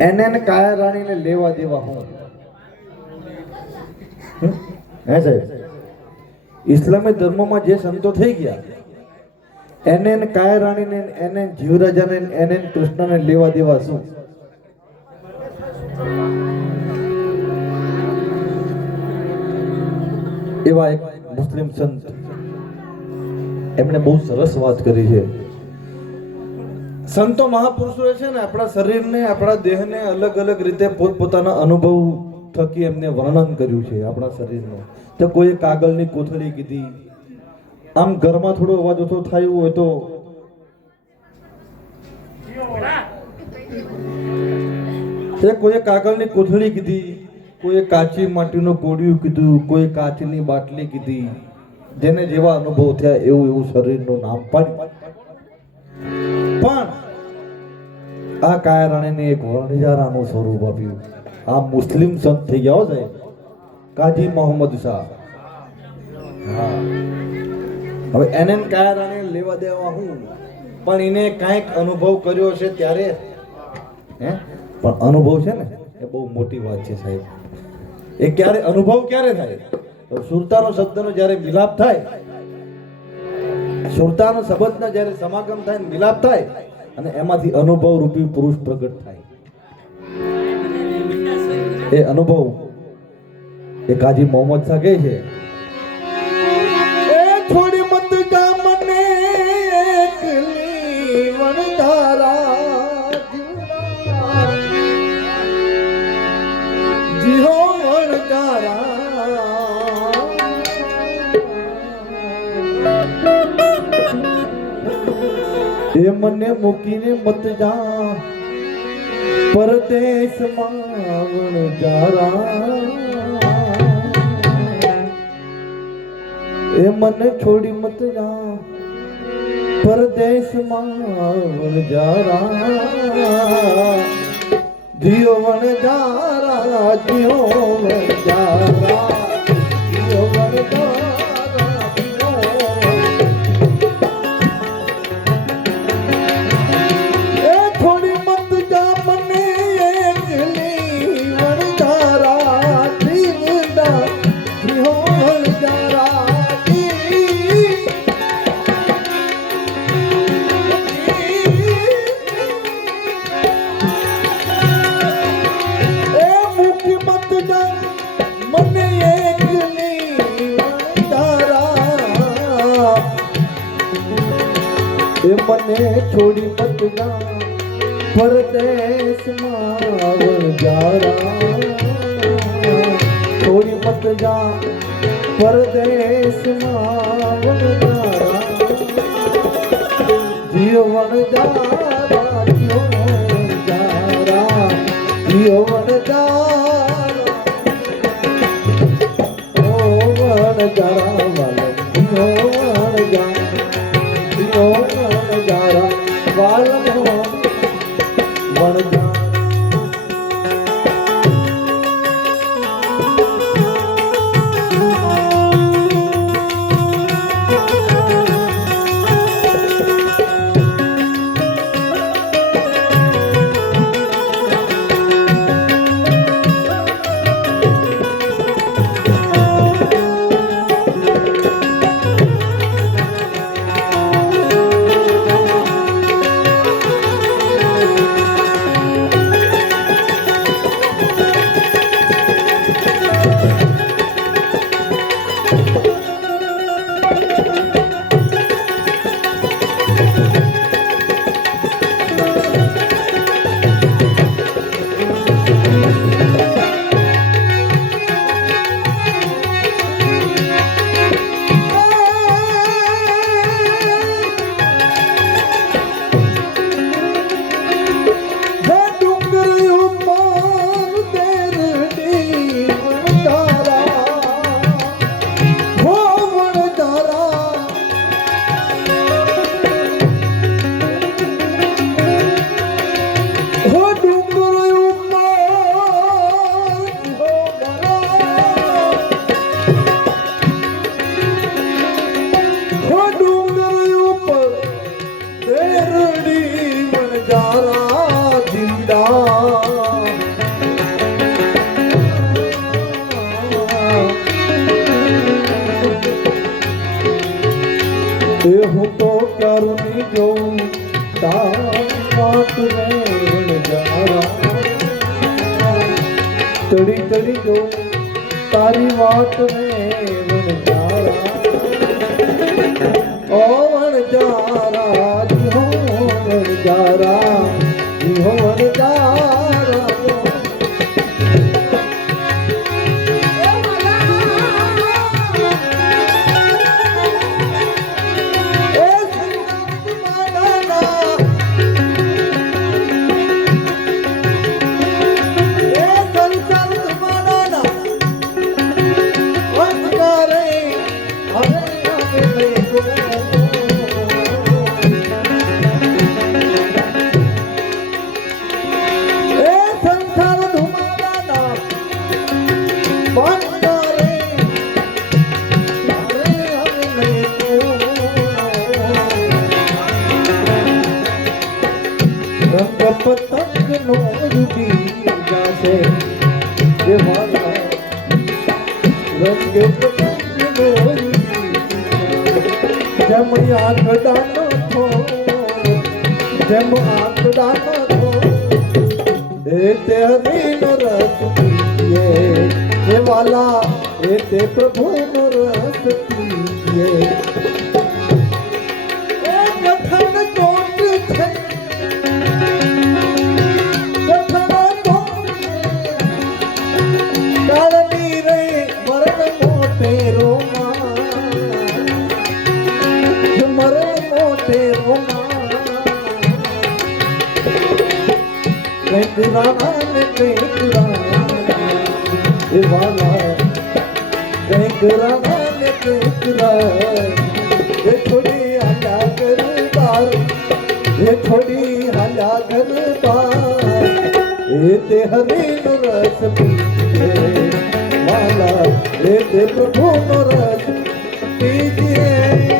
એને કાયા રાણીને લેવા દેવા હું હે સાહેબ, ઇસ્લામી ધર્મમાં જે સંતો થઈ ગયા એને કાયા રાણીને, એને જીવરાજાને, એને કૃષ્ણને લેવા દેવા શું? એવા એક મુસ્લિમ સંત એમણે બહુ સરસ વાત કરી છે. સંતો મહાપુરુષોએ છે ને આપણા શરીરને, આપણા દેહને અલગ અલગ રીતે પોતપોતાના અનુભવ થકી એમને વર્ણન કર્યું છે. આપણા શરીરનું તો કોઈ કાગળની કોથળી કીધી, આમ ઘરમાં થોડો અવાજ ઓછો થાય હોય તો કોઈ કાગળની કોથળી કીધી, કોઈ કાચી માટીનું કોડિયું કીધું, કોઈ કાચની બાટલી કીધી. જેને જેવા અનુભવ થયા એવું એવું શરીરનું નામ પાડ્યું. પણ આ કાયા રાણીને એક વણજારાનું સ્વરૂપ આપ્યું. આ મુસ્લિમ સંત થઈ ગયા હો સાહેબ, કાજી મોહમ્મદ શાહ. હા, હવે એને કાયા રાણીને લેવા દેવા હું, પણ એને કાંઈક અનુભવ કર્યો છે ત્યારે. હે, પણ અનુભવ છે ને એ બહુ મોટી વાત છે સાહેબ. એ ક્યારે અનુભવ ક્યારે થાય? સુરતાનો શબ્દનો જ્યારે મિલાપ થાય, સુરતાનો શબ્દના જ્યારે સમાગમ થાય, મિલાપ થાય અને એમાંથી અનુભવ રૂપી પુરુષ પ્રગટ થાય. એ અનુભવ એ કાજી મોહમ્મદ શાહ કહે છે, એ થોડી મત જા મને એકલી વણધારા જીહો વણધારા, એ મને મૂકીને મત જા પરદેશમાં વણજારા, એ મને છોડી મત જા પરદેશમાં વણજારા, જીઓ વણજારા, જીઓ વણજારા, જીઓ વણજારા. મને છોડી મત જા પરદેશમાં વણજારા, છોડી મત જા પરદેશમાં વણજારા, જીઓ વણજારા, જીઓ વણજારા, જીઓ વણજારા, ઓ વણજારા વાલા, જીઓ વણજારા, જીઓ વણજારા વાલા વણજારા. હું તો કરુણી જોઉં તારી વાત રે વણજારા ચડી ચડી જોઉં તારી વાત રે વણજારા ઓ વણજારા જીહો વણજારા જીહો વણજારા પતંગ નો રૂડી જાશે એ મારા રંગ પતંગ નો રૂડી જેમ આંખડાનો થો જેમ આંખડાનો થો એ તે હરીનો રસ પીએ એ વાલા એ તે પ્રભુનો રસ પીએ એ કથન ચોટ છે થોડી હાલ્યા ગરબાર એ તે હરીનો રસ પીએ માલા એ તે પ્રભુનો રસ પીજે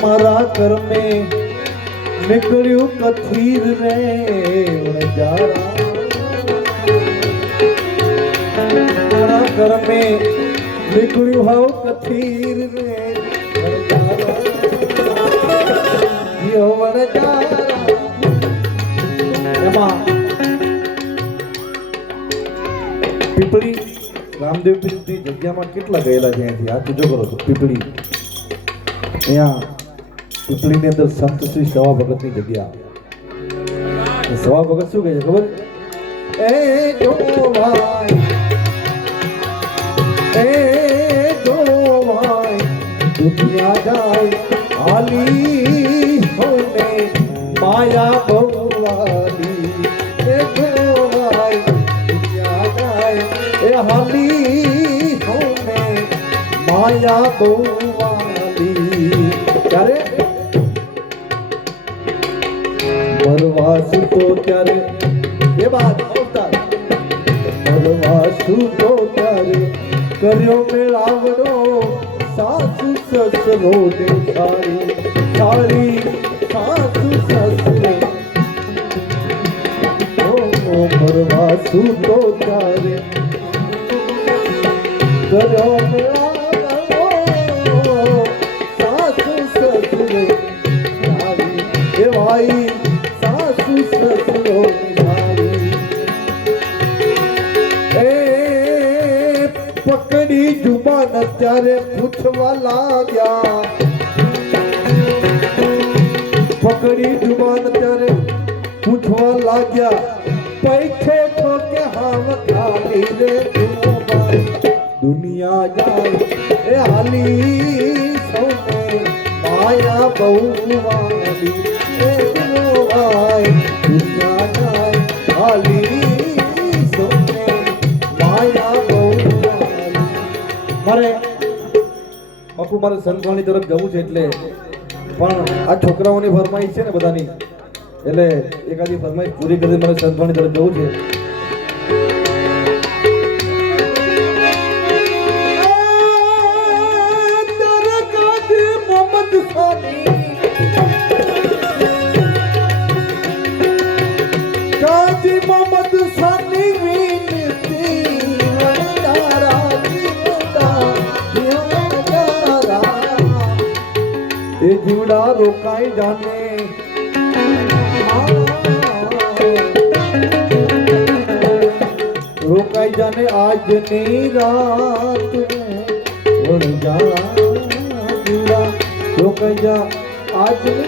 મારા કર્મે નીકળ્યું કથીર રે વણજારા મારા કર્મે નીકળ્યું હાવ કથીર રે વણજારા એમાં પીપળી રામદેવ પીરની જગ્યામાં કેટલા ગયેલા છે અહીંયાથી આ તુજો કરો છો પીપળી અહીંયા ચૂંટણીની અંદર સંત શ્રી સવા ભગતની જગ્યા. સવા ભગત શું કહે છે ખબર? એ જો ભાઈ, એ જો ભાઈ, દુનિયા જાય હાલી હોને માયા બહુવાલી. એ જો ભાઈ, દુનિયા જાય એ હાલી હોને માયા બહુવાલી. ત્યારે મરવાસુ તો ત્યારે એ બાદ મરવાસુ તો ત્યારે કર્યો મેળાવડો સાસુ સસરો ને સારી સારી સાસુ સસરો. મરવાસુ તો ત્યારે કર્યો મેળાવડો સાસુ સસરો સારી એ ભાઈ સાસુ સસરો સારી. એ પકડી જુબાન ત્યારે પૂછવા લાગ્યા, પકડી જુબાન ત્યારે પૂછવા લાગ્યા, પૈઠે છો કે હાવ ખાલી રે દુનિયા જાય એ હાલી સૌને માયા બહુવાલી. એ ભાઈ દુનિયા જાય હાલી સૌને માયા બહુવાલી. મારે સંતવાણી તરફ જવું છે એટલે પણ આ છોકરાઓની ફરમાઈશ છે ને બધાની, એટલે એકાદી ફરમાઈશ પૂરી કરી મારે સંતવાણી તરફ જવું છે. મોહમ્મદ સાની વિનતી એ જીવડા રોકાઈ જાને રોકાઈ જાને આજની રાત જીવડા રોકાઈ જા આજની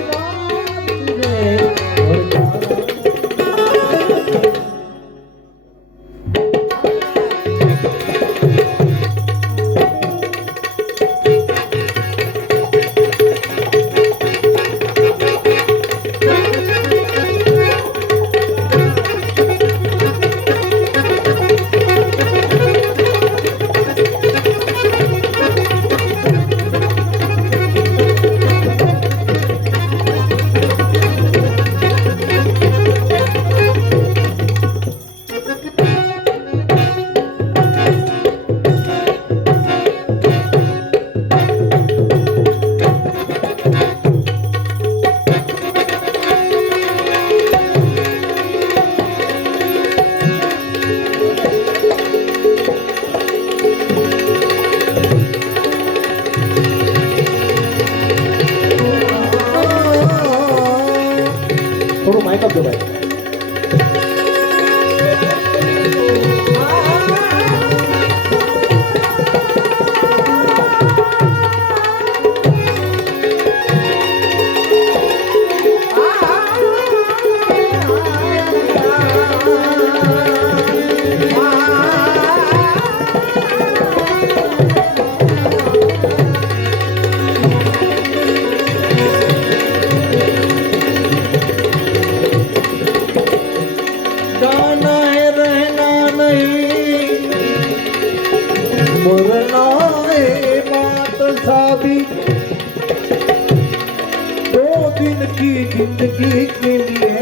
થોડું માઇક આપજો ભાઈ. मरना है बात साबित 2 दिन की जिंदगी के लिए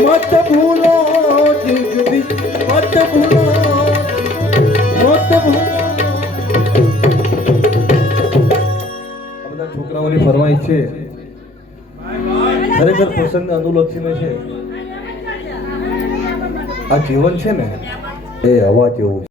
मत भूलो जिंदगी मत भूलो मत भूलो. બધા છોકરાઓની ફરમાઈશ છે, ખરેખર પ્રસંગ અનુલક્ષીને છે. આ જીવન છે ને એ હવા જેવું